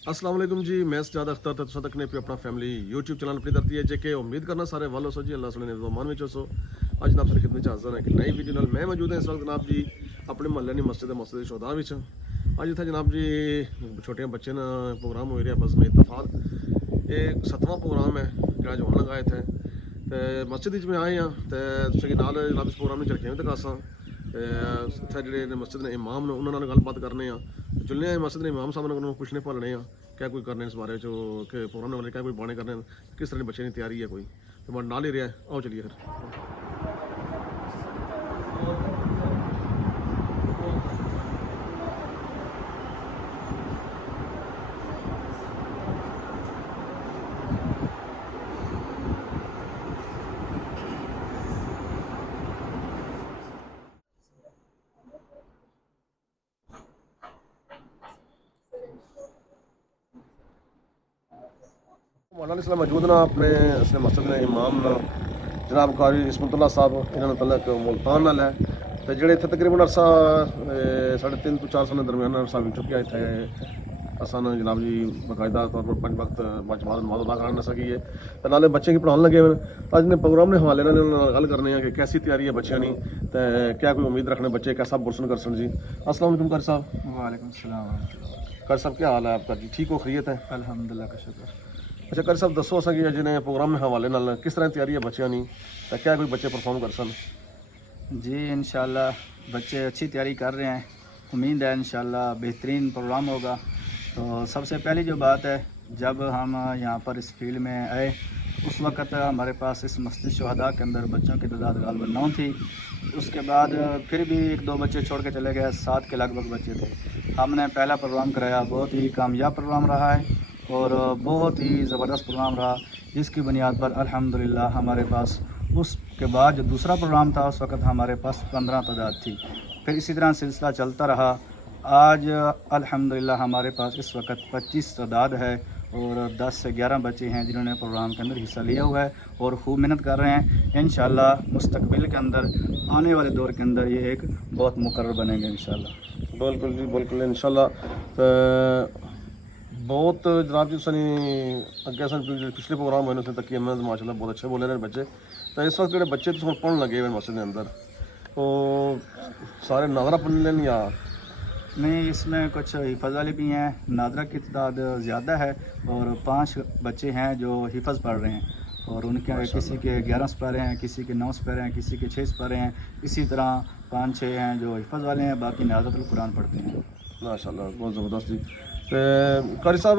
अस्सलाम वालेकुम जी। मैं सजाद अख्तर तुसां तकने पे अपना फैमिली यूट्यूब चैनल अपनी धरती है जेके उम्मीद करना सारे वालों सो जी अल्लाह सुने मान में चो अज जनाब सारी खिदमत हाजिर है कि नई वीडियो नाल मैं मौजूद है इस वक्त जनाब जी अपने महल्ले की मस्जिद शोधा विच। अज इत्थे जनाब जी छोटे बच्चे ना प्रोग्राम हो रहा बस में इतफाक ये 7वां प्रोग्राम है जो होने लगा इत्थे ते मस्जिद में आए हैं तो नाल जनाब इस प्रोग्राम में झलकियां भी दिखासा इत्थे जेह्ड़े मस्जिद ने इमाम ने उन्होंने गलबात करने चुनने मस्जिद ने इमाम साहब ने पुछने भलने क्या कोई करने इस बारे कि प्रोग्राम वाले क्या कोई बाने करने किस तरह बच्चे की तैयारी है कोई तो मैं नाल ही रहा आओ चलिए फिर। मौलाना इसलिए मौजूद ना अपने इसने मस्जिद ने इमाम ना जनाब कारी इसमतुल्ला साहब इन्होंने तलक मुल्तान नाल है तो जेडे इतने तकरीबन अरसा 3.5 to 4 साल के दरम्यान अरसा बन चुकिया इतने असा जनाब जी बाकायदा तौर पर 5 वक्त बाजमाल नमाज अदा कर सकी है तो नाले बच्चे की पढ़ाने लगे अज ने प्रोग्राम के हवाले ने गल करने कि कैसी तैयारी है बच्चों की तो क्या कोई उम्मीद रखने बच्चे कैसा बुरसन करसन जी। अस्सलाम वालेकुम कारी साहब। वालेकुम सलाम। कारी साहब क्या हाल है आपका जी? ठीक हो, खैरियत है? अल्हम्दुलिल्लाह का शुक्र। अच्छा कारी साहब दसो असा कि जिन्हें प्रोग्राम के हवाले नाल किस तरह तैयारी है बच्चों की तो क्या कोई बच्चे परफॉर्म कर सन? जी इंशाल्लाह बच्चे अच्छी तैयारी कर रहे हैं, उम्मीद है इंशाल्लाह बेहतरीन प्रोग्राम होगा। तो सबसे पहली जो बात है, जब हम यहाँ पर इस फील्ड में आए उस वक़्त हमारे पास इस मस्जिद शुहदा के अंदर बच्चों की तादाद गालिबन 9 थी। उसके बाद फिर भी 1-2 बच्चे छोड़ के चले गए, 7 के लगभग बच्चे थे। हमने पहला प्रोग्राम कराया, बहुत ही कामयाब प्रोग्राम रहा है और बहुत ही ज़बरदस्त प्रोग्राम रहा, जिसकी बुनियाद पर अल्हम्दुलिल्लाह हमारे पास उसके बाद जो दूसरा प्रोग्राम था उस वक़्त हमारे पास 15 तादाद थी। फिर इसी तरह सिलसिला चलता रहा। आज अल्हम्दुलिल्लाह हमारे पास इस वक़्त 25 तादाद है और 10 से 11 बच्चे हैं जिन्होंने प्रोग्राम के अंदर हिस्सा लिया हुआ है और खूब मेहनत कर रहे हैं। इंशाल्लाह मुस्तकबिल के अंदर आने वाले दौर के अंदर ये एक बहुत मुकर्रर बनेंगे इंशाल्लाह। बिल्कुल जी बिल्कुल इंशाल्लाह। तो बहुत जनाब जी सनी अगे सन पिछले प्रोग्राम होने उसने तक मैं माशाल्लाह बहुत अच्छे बोले रहे बच्चे। तो इस वक्त जो बच्चे तो पढ़न लगे हुए मस्जिद के अंदर तो सारे नादरा पढ़ लें या नहीं, इसमें कुछ हिफ़्ज़ वाले भी हैं, नादरा की तादाद ज़्यादा है और 5 बच्चे हैं जो हिफ़्ज़ पढ़ रहे हैं और उनके किसी के 11 सपारे हैं, किसी के 9 सपारे हैं, किसी के 6 सपारे हैं। इसी तरह 5-6 हैं जो हिफ़्ज़ वाले हैं, बाकी नाज़िल कुरान पढ़ते हैं। माशाल्लाह बहुत ज़बरदस्त जी। तो कारी साहब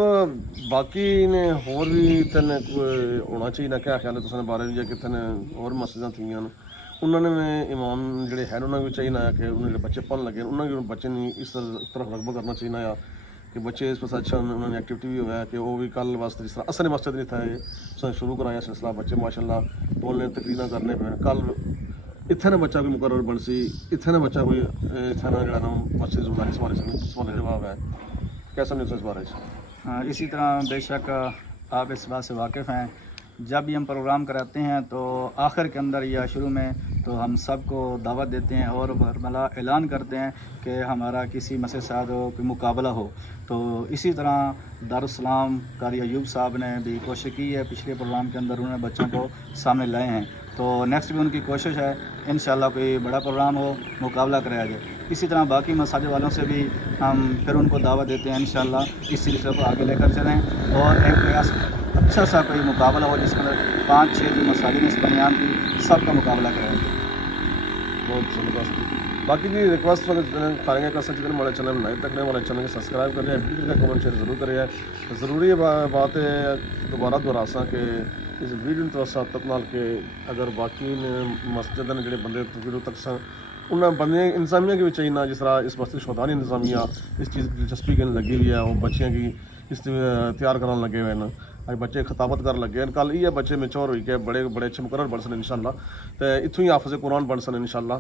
बाकी ने होर भी इतने होना चाहिए ना क्या ख्याल है तुम बारे में कितने और मस्जिद थी उन्होंने इमाम जोड़े हैं उन्होंने भी चाहिए ना कि उन्होंने बच्चे पढ़न लगे उन्होंने बच्चे इस तरफ रगबा करना चाहिए ना कि बच्चे इस पास अच्छा उन्होंने एक्टिविटी भी हुआ है कि वो भी कल वास्ते जिस तरह असर मस्जिद नहीं था शुरू कराया सिलसिला बच्चे माशाल्लाह बोलने तकरीर करने पे कल इतने बच्चा कोई मुकर्रर बन सी इतने बच्चा कोई इतना जो ना मस्जिद जुम्मेदारी सवाल जवाब है कैसा नहीं इस बारे हाँ, इसी तरह बेशक आप इस बात से वाकिफ़ हैं, जब भी हम प्रोग्राम कराते हैं तो आखिर के अंदर या शुरू में तो हम सबको दावत देते हैं और बरमला ऐलान करते हैं कि हमारा किसी मसले साथ कोई मुकाबला हो। तो इसी तरह दारुस्सलाम कारी अयूब साहब ने भी कोशिश की है, पिछले प्रोग्राम के अंदर उन्होंने बच्चों को सामने लाए हैं। तो नेक्स्ट भी उनकी कोशिश है इंशाल्लाह कोई बड़ा प्रोग्राम हो, मुकाबला कराया जाए। इसी तरह बाकी मसाजिद वालों से भी हम फिर उनको दावत देते हैं इंशाल्लाह इस सिलसिले को आगे लेकर चलें और एक प्रयास अच्छा सा कोई मुकाबला हो जिसके अंदर 5-6 जो मसाजिद इस बनियान की सबका मुकाबला करें। बहुत ज़बरदस्त। बाकी जी रिक्वेस्ट वाले करेंगे कैसे जितने हमारे चैनल में नए तक हमारे चैनल को सब्सक्राइब करिए, वीडियो का कमेंट शेयर जरूर करिए। ज़रूरी बात है दोबारा दोहरासा कि इस वीडियो तो तक नाल के अगर बाकी ने मस्जिद ने जोड़े बंदे वीडियो तक सन उन्हें बंदे इंतजामिया की भी चाहिए ना जिस तरह इस मस्जिद शौदानी इंतजामिया इस चीज़ की दिलचस्पी कहने लगी हुई है और बच्चियाँ की इस तैयार कराने लगे हुए हैं अज बच्चे खताबत कर लगे हैं कल ये बच्चे मेच्योर हुई के बड़े बड़े अच्छे मुकर्रर बन सन इंशाल्लाह। तो इतों ही हाफिज़ कुरान बन सन इंशाल्लाह।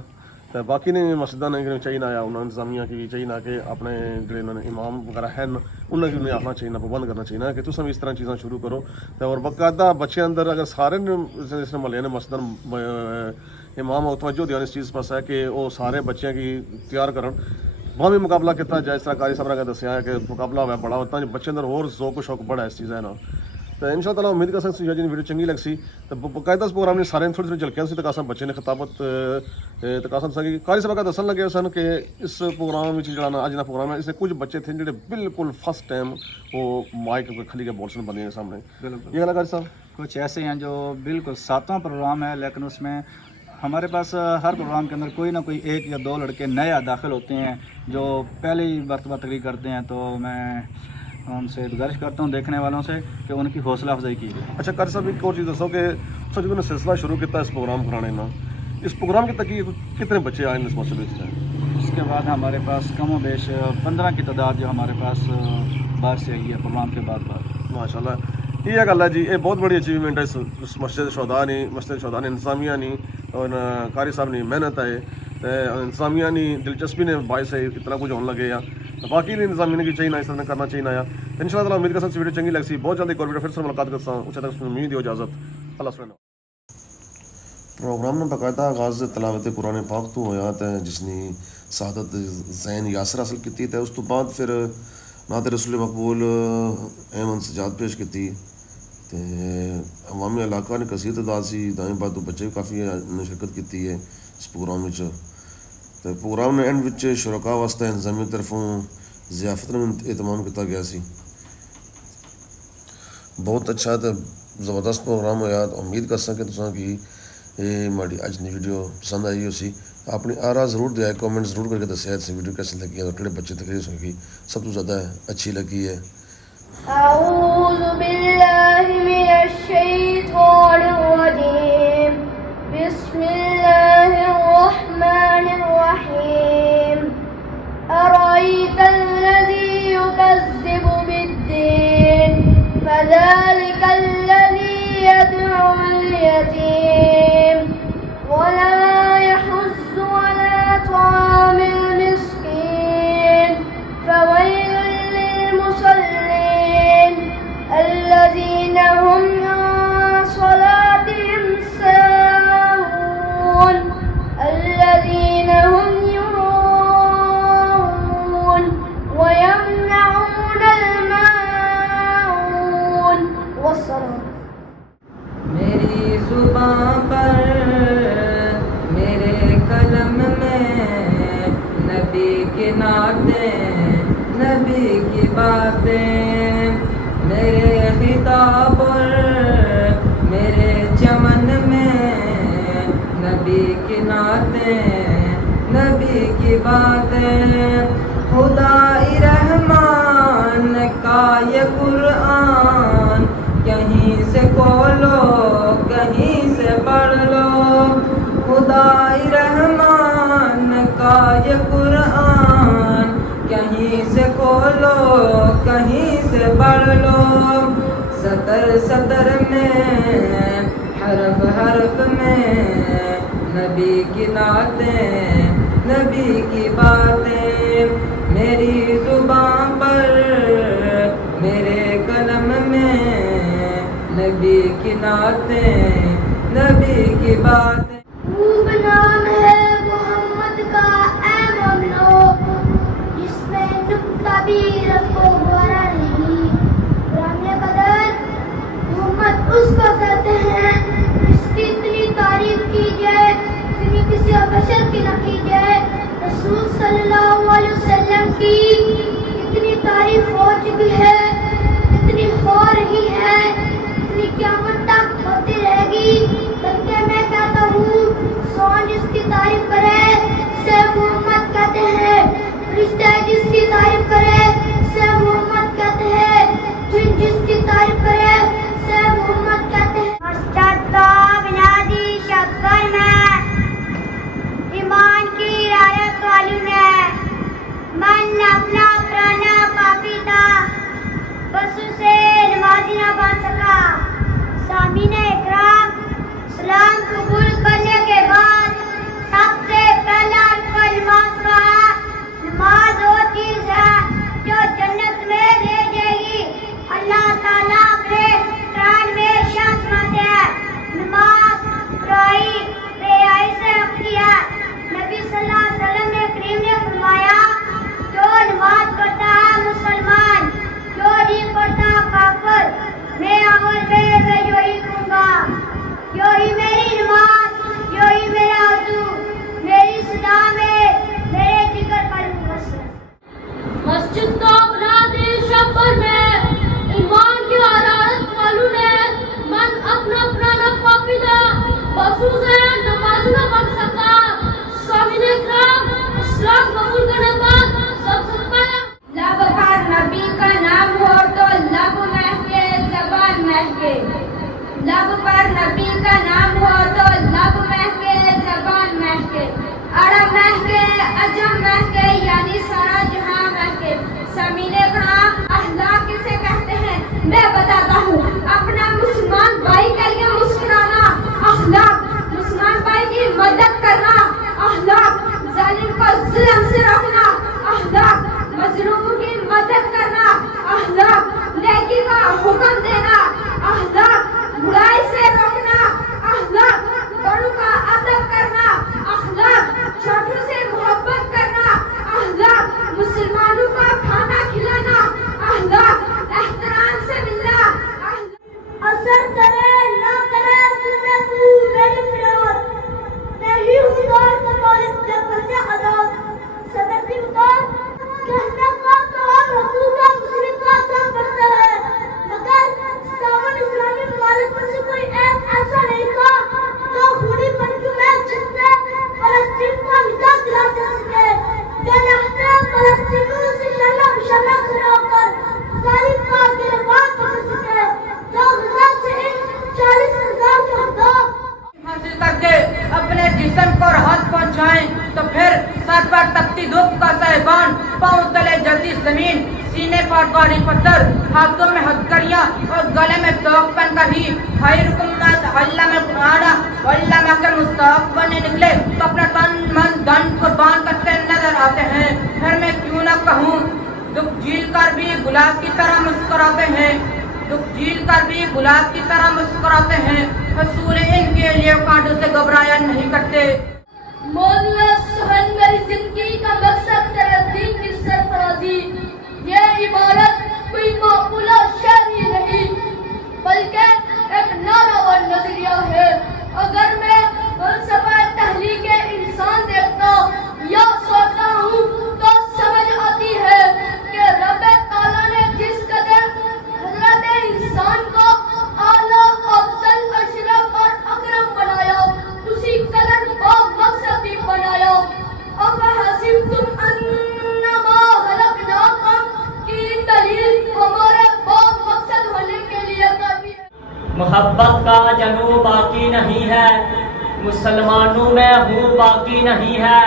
तो बाकी ने मस्जिदा ने चाहिए ना उन्होंने इंतजामिया की चाहिए ना कि अपने जो इन्होंने इमाम वगैरह हैं उन्हें उन्हें आखना चाहिए ना पाबंद करना चाहिए ना कि तुम इस तरह चीज़ें शुरू करो। तो और बाकायदा बच्चे अंदर अगर सारे इस महल्ले ने मस्जिद इमाम और तवज्जो देन इस चीज़ पास है कि वो सारे बच्चों की तैयार करन वहाँ भी मुकाबला किया जिस तरह कारी साहब ने दसिया है कि मुकाबला हुआ बड़ा होता है बच्चे अंदर और ज़ौक शौक बड़ा इस चीज़ है ना तो इंशाअल्लाह ताला उम्मीद कर सकते हैं जी वीडियो चंगी लगी तो बाकायदा इस प्रोग्राम ने सारे थोड़ी थोड़ी झलकियां सी तकासा बच्चे ने खिताबत तकासा सी कारी साहब का दसन लगे सन कि इस प्रोग्राम में जड़ा अज का प्रोग्राम है इसमें कुछ बच्चे थे जो बिल्कुल फर्स्ट टाइम वो माइक खली के बोल बंदे के सामने बिल्कुल ये गला कारी साहब कुछ ऐसे हैं जो बिल्कुल 7वां प्रोग्राम है, लेकिन उसमें हमारे पास हर प्रोग्राम के अंदर कोई ना कोई 1 या 2 लड़के नया दाखिल होते हैं जो पहले ही मरतबा तकरीर करते हैं। तो मैं उनसे गुजारिश करता हूँ देखने वालों से कि उनकी हौसला अफजाई की जाए। अच्छा कारी साहब एक और चीज़ दसो कि सर जो सिलसिला शुरू किया इस प्रोग्राम कराने ना इस प्रोग्राम के तक कितने बच्चे आए इस मौसम उसके बाद हमारे पास कम बेश 15 की तादाद जो हमारे पास बाहर से आई है प्रोग्राम के बाद माशाल्लाह ये गल है जी ये बहुत बड़ी अचीवमेंट है इस मस्जिद शोदा ने इंतजामिया ने और कारी साहब ने मेहनत है इंतजामिया ने दिलचस्पी ने बायस है इतना कुछ होने लगे या बाकी इंतजामिया ने की चाहिए इस तरह करना चाहिए आया इंशाअल्लाह ताला उम्मीद कर सकते वीडियो चंगी लगी बहुत जल्दी वीडियो फिर से मुलाकात करता हूँ उसे तक उम्मीद हो इजाज़त अल्लाह सुबहान प्रोग्राम ने बाकायदा आगाज़ तलावत कुरान पाक तो होया तो जिसने शहादत ज़ैन यासर हासिल की तो उस तो बाद फिर नात रसूल मकबूल अहमद सजाद पेश की तो अवामी इलाका ने कसीर तादाद से दाएँ बाद तो बच्चे भी काफ़ी ने शिरकत की है इस प्रोग्राम में तो प्रोग्राम ने एंड विच शुरका वास्ते इंतजामी तरफों ज़ियाफत में एहतमाम किया गया सी बहुत अच्छा तो ज़बरदस्त प्रोग्राम होया तो उम्मीद कर सकें तुसां कि ये हमारी अज की वीडियो पसंद आई उसी अपनी आरा ज़रूर दिया कमेंट ज़रूर करके दसिया इस वीडियो कैसी लगी है और बच्चे तकरीर सुनी सब तो ज़्यादा अच्छी लगी है أعوذ بالله من الشيطان الرجيم بسم الله الرحمن الرحيم أرأيت الذي يكذب بالدين فذلك الذي يدعو اليتيم ولا يحض على طعام المسكين فويل للمصلين الذين هم عن صلاتهم ساهون الذين هم يراءون ويمنعون الماعون والصلاة मेरी जुबां पर मेरे कलम में नबी की नातें नबी की बातें मेरे खिताब और मेरे चमन में नबी की नातें नबी की बातें खुदाई रहमान का ये कुरान कहीं से खोलो कहीं से पढ़ लो खुदाई रहमान का ये कुरान कहीं से खोलो कहीं से पढ़ लो सतर सतर में हरफ हरफ में नबी की नातें नबी की बातें मेरी जुबां पर मेरे कलम में नबी की नातें नबी की बातें खूब नाम है मोहम्मद का ऐ मोमिनो जिसमें नुक्ता भी रखो हमारा नहीं पुराने कदर मोहम्मद उसको कहते हैं जिसकी इतनी तारीफ की जाए जितनी किसी बशर की न की जाए रसूल सल्लल्लाहु अलैहि वसल्लम की इतनी तारीफ हो चुकी है जितनी हो रही है इतनी क़यामत तक होती रहेगी बल्कि मैं कहता हूँ कौन जिसकी तारीफ करे से मोहम्मद कहते हैं रिश्ते जिसकी तारीफ करे से मोहम्मद कहते हैं जिन जिसकी तारीफ करे से मोहम्मद कहते हैं बिनादी शक्कर में ईमान की रायत वाली में मन अपना पुराना काफी था नबी का नाम हो तो लब महके, जबान महके, अरब महके, अजम महके, यानी सारा जहां महके। समीने कलाम अखलाक किसे कहते हैं मैं बताता हूँ। अपना मुसलमान भाई के लिए मुस्कुराना अखलाक, मुसलमान भाई की मदद करना अखलाक, जालिम को जुल्म से रोकना अखलाक, मजलूमों की मदद करना अखलाक, नेकी का हुक्म देना अखलाक, बुराई से रोकना अखलाक, बड़ों का अदब करना अखलाक, छोटों से मोहब्बत करना अखलाक, मुसलमानों का खाना खिलाना अखलाक, एहतराम से मिलना अखलाक। असर करे ना करे सुनने तू मेरी फरियाद, नहीं उतार तुम्हारे जबरदस्ती अदात, सदर उतार कहने का तो हम हकूक़ मुस्लिम का सब बढ़ता है, मगर सावन इस्लामी ममालिक में से कोई एक ऐसा नहीं था जो खूनी पंजों में छिपते फलस्तीन को निजात दिलाते सके, जो लहते फलस्तीनियों से शल्ला बिशल्ला खड़े होकर जालिम का गिरफ्तार पकड़ सके, जो गजा से इन 40,000 शहदा हासिल करके अपने जिस्म को राहत पहुंचाएं तो फिर सर पर तपती धूप का साहिबान, पांव तले जलती जमीन, सीने पर भारी पत्थर, हाथों में हथकड़ियां और गले में तोक पहनकर ही खैरुकुम अल्लाह में कुराना अल्लाह में कर मुस्तहक बनने निकले तो अपना तन मन धन कुर्बान करते नजर आते हैं। फिर मैं क्यों न कहूँ दुख झील कर भी गुलाब की तरह मुस्कुराते हैं, दुख झील कर भी गुलाब की तरह मुस्कुराते हैं, हसूल इनके लिए कांटों से घबराया नहीं करते। मौला सुहन मेरी जिंदगी का मकसद तेरा दीन की सरफराजी, ये इबारत कोई माकूला शेर ही नहीं बल्कि एक नारा और नजरिया है। अगर मैं फलसफा तहलीक इंसान देखता या सोचता हूँ तो समझ आती है कि रब ताला ने जिस कदर हजरत इंसान को आला अफजल अशरफ और अकरम बनाया उसी कदर मकसद भी बनाया। अब हसीबतुम अन्नमा खलकनाकुम की दलील हमारे मकसद होने के लिए काफी है। मोहब्बत का जनू बाकी नहीं है, मुसलमानों में हूँ बाकी नहीं है,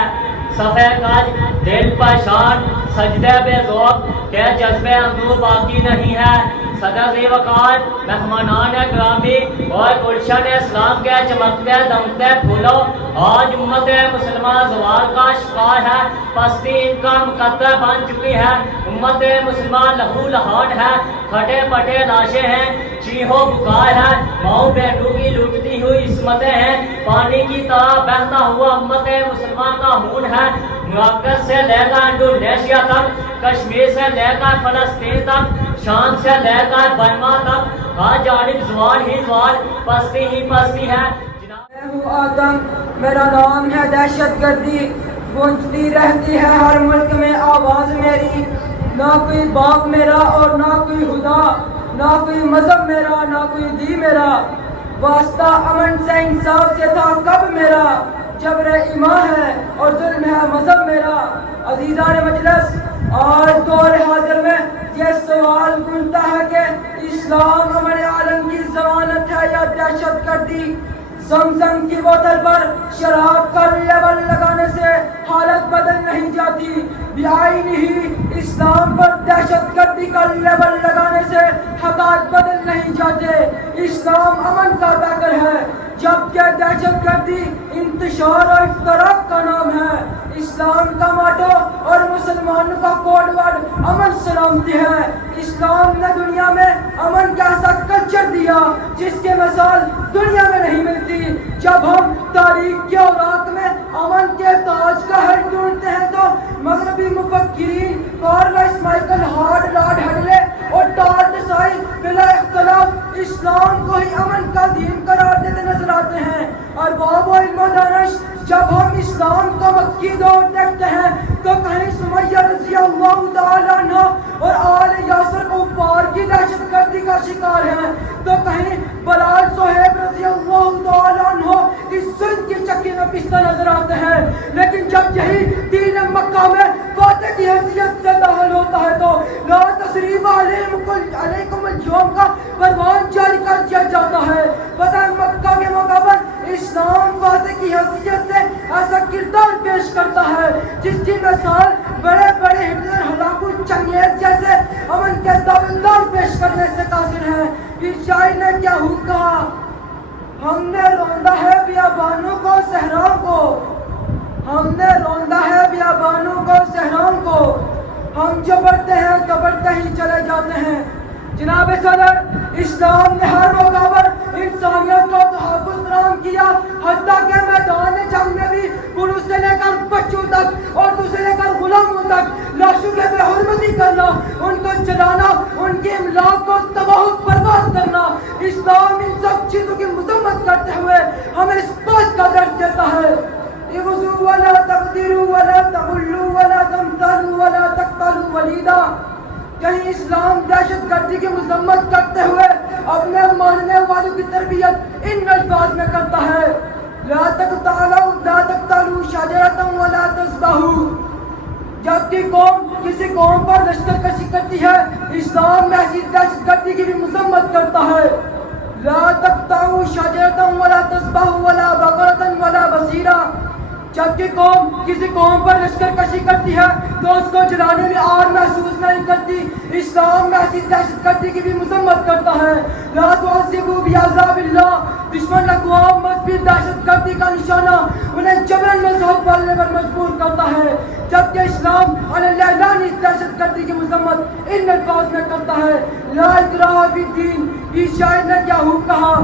सफ़े काज दिल पशान सजदे बेज़ौक़ के जज्बे अंदू बाकी नहीं है। सदर वकार मेहमानान ग्रामी और गुलशन इस्लाम के चमकते दमकते फूलों, आज उम्मत मुसलमान ज़वाल का शिकार है, पस्ती इनका मुकद्दर बन चुकी है। उम्मत मुसलमान लहू लहान है, फटे फटे लाशें हैं, चीहो बुखार है, माओ बहनों की लुटती हुई इस्मतें हैं, पानी की तरह बहता हुआ उम्मत मुसलमान का खून है। मुआक्कस से लेकर इंडोनेशिया तक, कश्मीर से लेकर फलस्तीन तक, शाम से लेकर बर्मा तक, हर जानिब ज़वाल ही ज़वाल, पस्ती ही पस्ती है। मैं हूँ आदम, मेरा नाम है दहशत गर्दी, गूंजती रहती है हर मुल्क में आवाज़ मेरी, ना कोई बाप मेरा और ना कोई खुदा, ना कोई मजहब मेरा ना कोई दी मेरा, वास्ता अमन से इंसाफ से था कब मेरा, जबर इमा है और जुल्म है मजहब मेरा। अजीज़ान मजलिस, आज दौर हाजिर में ये सवाल गूंजता है कि इस्लाम अमन आलम की ज़मानत है या दहशत गर्दी। ज़मज़म की बोतल पर शराब का लेबल लगाने से हालत बदल नहीं जाती, बेआईन ही इस्लाम पर दहशत गर्दी का लेबल लगाने से हालात बदल नहीं जाते। इस्लाम अमन का पैकर है जबकि दहशत गर्दी इंतशार और इफ्तराक का नाम है। इस्लाम का माटो और मुसलमानों का कोड वर्ड अमन सलामती है। इस्लाम ने दुनिया में अमन का ऐसा कल्चर दिया जिसके मिसाल दुनिया में नहीं मिलती। जब हम तारीख के औराक में अमन के ताज का हल ढूंढते हैं तो मगरबी मुफक्किरीन कार्ल माइकल हार्ड, लॉर्ड हडले और टॉड देसाई बिला इख्तिलाफ इस्लाम को ही अमन का दीन करार देते नजर आते हैं। और बाबा इल्म दानिश, जब हम इस्लाम का मक्की दौर देखते हैं तो कहीं सुमैया रज़ी अल्लाह तआला अन्हा और आल यासर कुफार की दहशतगर्दी का शिकार हैं, तो कहीं बलाल सोहेब रज़ी अल्लाह तआला अन्हा इस जुल्म की चक्की में पिसता नजर आते हैं। लेकिन जब यही दीन मक्का में फातिह की हैसियत से दाखिल होता है तो ला तसरीब अलैकुम यौम का परवान जारी कर दिया जाता है। फ़तह मक्का के मौका पर इस्लाम फातह की हैसियत से ऐसा किरदार पेश करता है जिसकी मिसाल बड़े बड़े हिटलर, हलाकू, चंगेज जैसे अमन के दावेदार पेश करने से कासिर है। फिर शायर ने क्या कहा, हमने रौंदा है बियाबानों को सहराओं को, हमने रौंदा है बियाबानों को सहराओं को, हम जो बढ़ते हैं तो बढ़ते ही चले जाते हैं। जनाब सदर, इस्लाम ने हर मौका पर इंसानियत को तहफ़्फ़ुज़ फराहम किया, हत्ता के मैदान जंग में भी पुरुष से लेकर बच्चों तक और दूसरे लेकर गुलामों तक लाशों के बेहुरमती करना, उनको जलाना, उनके इमलाक को तबाह बर्बाद करना, इस्लाम इन सब चीज़ों की मज़म्मत करते हुए हमें इस बात का दर्ज देता है, इग़्ज़ू वला तक़दिरू वला तग़ुल्लू वला तमतलू वला तक़तलू वलीदा। कहीं इस्लाम दहशत गर्दी की मज़म्मत करते हुए अपने मानने वालों की तरबियत इन अल्फाज में करता है, ला तक़तलू शजरतन वला तज़बहू। जबकि कौम किसी कौम पर लश्करकशी करती है, इस्लाम में ऐसी दहशत गर्दी की भी मज़म्मत करता है, ला तक़तलू शजरतन वला तज़बहू वला बकरतन वला बसीरा। जबकि कौम किसी कौम पर लश्करकशी करती है तो उसको जलाने में आर महसूस नहीं करती, इस्लाम में ऐसी दहशतगर्दी की भी मज़म्मत करता है, ला तुअज़्ज़िबू बिअज़ाबिल्लाह। दुश्मन अक़वाम मज़हबी दहशतगर्दी का निशाना उन्हें जबरन मज़हब पालने पर मजबूर करता है, जबकि इस्लाम अलैलान इस दहशतगर्दी की मज़म्मत इन अल्फाज में करता है, ला इकराह फिद्दीन। इस शायर ने क्या कहा,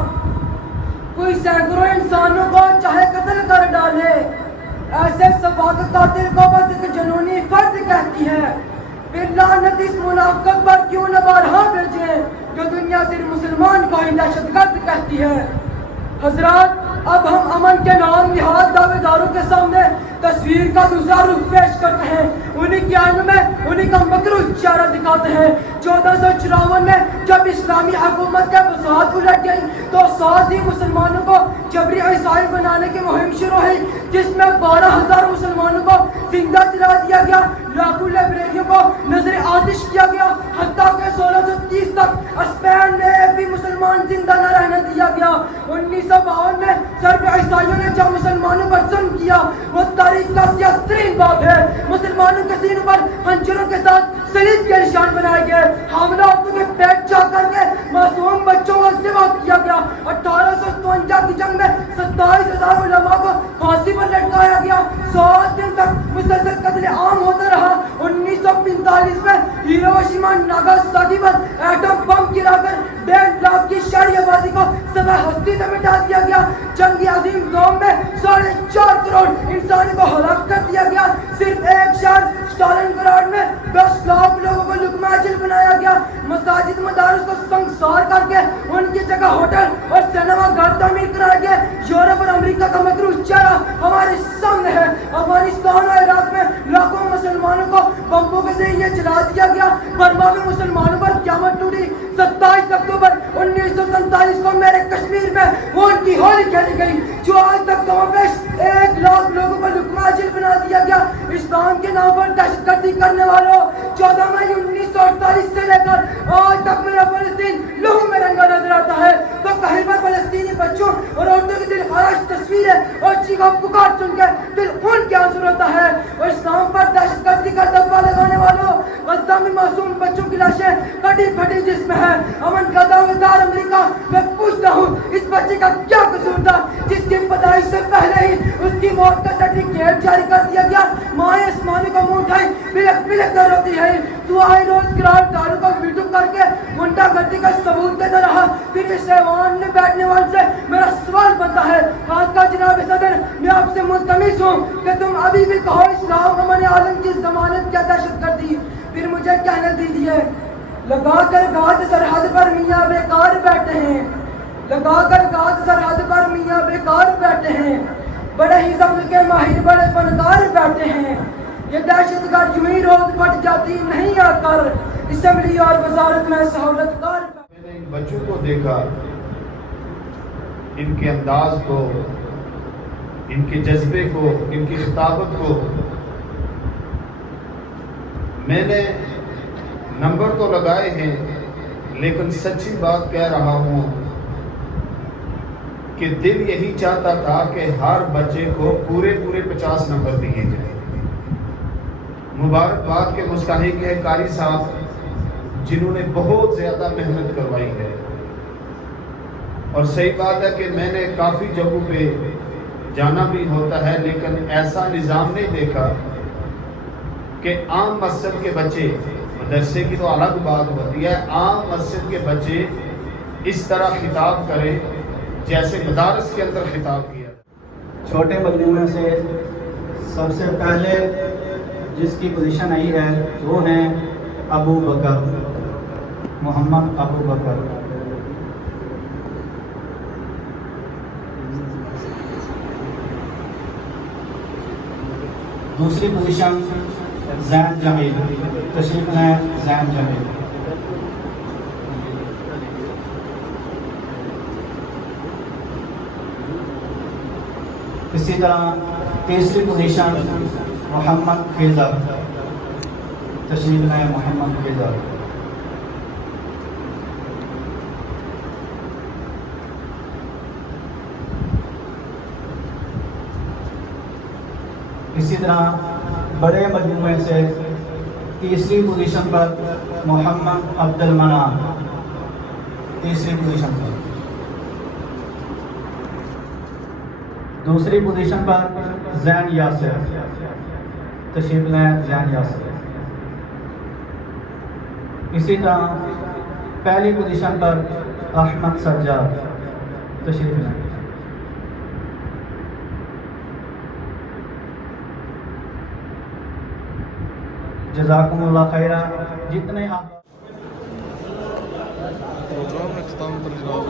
कोई सैकड़ों इंसानों को चाहे कत्ल कर डाले, ऐसे सबाक कातिल को बस एक जनूनी फर्द कहती है। फिर लानत इस मुनाफ़िक़ पर क्यों न बारहा भेजें जो दुनिया सिर्फ मुसलमान को ही दहशतगर्द कहती है। हजरात, अब हम अमन के नाम निहाद दावेदारों के सामने तस्वीर का दूसरा रुख पेश करते हैं, उन्हीं की आंखों में उन्हीं का मकरूह चेहरा दिखाते हैं। 1454 में जब इस्लामी हुकूमत के बसात उलट गई तो साथ ही मुसलमानों को जबरी ईसाई बनाने की मुहिम शुरू हुई, जिसमें 12,000 मुसलमानों को जिंदा जला दिया गया, लाखों लाइब्रेरियों को नजर आतिश किया गया, हत्ता के 1630 तक स्पेन में एक भी मुसलमान जिंदा न रहने दिया गया। 1952 में सर्ब ईसाइयों ने जब मुसलमानों पर जुल्म किया, वो तारीख का सियाह-तरीन बाब है। मुसलमानों के सीनों पर हंजरों के साथ सलीब के निशान बनाए गए, हामिला औरतों के पेट चाक करके मासूम बच्चों को ज़िबा किया गया। 1857 की जंग में 27,000 उलमा को फांसी पर लटकाया गया। 7 दिन तक मुसलसल कत्ल आम होता रहा। 1945 में हिरोशिमा नागासाकी पर एटम बम गिराकर 1.5 लाख की शहरी आबादी को सदा हस्ती से मिटा दिया गया। जंगी अजीम दौर में 4.5 करोड़ इंसानों को हलाक कर दिया गया। सिर्फ एक शहर स्टालिनग्राड में 10 लाख लोगों को लुकमा जेल बनाया गया। मसाजिद मदारस को संसार करके उनकी जगह होटल और सिनेमा घर तामीर कराए गए। यूरोप और अमेरिका का मकरूह चेहरा हमारे सामने है। अफगानिस्तान और इराक में लाखों मुसलमानों को बम्बों के जरिए जला दिया गया। बर्मा में मुसलमानों पर क़यामत टूटी। 27 अक्टूबर 1947 को मेरे कश्मीर में वो उनकी होली खेली गई, जो आज तक कमोबेश 1 लाख लोगों को लुकमा जेल बना दिया गया। इस्लाम के नाम पर दहशतगर्दी करने वालों, 14 मई 1948 से लेकर आज तक मेरा फलस्तीन लहू में रंगा नजर आता है। तो कहीं पर फलस्तीनी बच्चों और औरतों की दिलखराश तस्वीरें और चीखा पुकार सुनकर दिल खून के आंसू रोता है। और इस्लाम पर दहशतगर्दी का दब्बा लगाने वालों, गज़ा में मासूम बच्चों की लाशें कटी फटी जिस्म है। अमन का दावेदार अमेरिका, मैं पूछता हूँ इस बच्चे का क्या कसूर था जिसकी पैदाइश से पहले ही उसकी मौत का सर्टिफिकेट जारी कर दिया गया। माए आसमानी को मुंह उठाई बिलक बिलक कर रोती है। तू आए रोज किरार दारू को मीटू करके गुंडागर्दी का सबूत देता रहा। फिर इस ऐवान में बैठने वाले से मेरा सवाल बनता है, खासकर जनाब सदर, मैं आपसे मुल्तमिस हूँ कि तुम अभी भी कहो इस्लाम अमन आलम की जमानत क्या दहशतगर्दी। फिर मुझे कहने दीजिए, लगा कर गाज सरहद पर मियाँ बेकार बैठे हैं, लगा कर गाज सरहद पर मियाँ बेकार बैठे हैं, बड़े ही जब्त के माहिर बड़े फनकार बैठे हैं। ये दहशतगर्द यूं ही रोज फट जाती नहीं आकर असेंबली और वजारत में सहूलतकार। मैंने इन बच्चों को देखा, इनके अंदाज को, इनके जज्बे को, इनकी खिताबत को। मैंने नंबर तो लगाए हैं लेकिन सच्ची बात कह रहा हूँ कि दिल यही चाहता था कि हर बच्चे को पूरे 50 नंबर दिए जाए। मुबारकबाद के मुस्ताहिक है कारी साहब जिन्होंने बहुत ज़्यादा मेहनत करवाई है। और सही बात है कि मैंने काफ़ी जगहों पे जाना भी होता है, लेकिन ऐसा निज़ाम नहीं देखा कि आम मस्जिद के बच्चे, मदरसे की तो अलग बात होती है, आम मस्जिद के बच्चे इस तरह खिताब करें जैसे मदारस के अंदर खिताब किया। छोटे मजमूए से सबसे पहले जिसकी पोजीशन आई है वो हैं अबू बकर, मोहम्मद अबू बकर। दूसरी पोजीशन जैन जमील, तशरीफ लाएं जैन जमील। इसी तरह तीसरी पोजीशन मोहम्मद फिज़र, तशरीफ लाएं मोहम्मद फिज़र। इसी तरह बड़े मजमूए से तीसरी पोजीशन पर मोहम्मद अब्दुल मनान, तीसरी पोजीशन पर। दूसरी पोजीशन पर जैन यासिर, तशरीफ लाएं जैन यासिर। इसी तरह पहली पोजीशन पर अहमद सज्जाद, तशरीफ लाएं। जज़ाकुमुल्लाह खैरा। जितने आप प्रोग्राम में इख्तिताम पर जनाब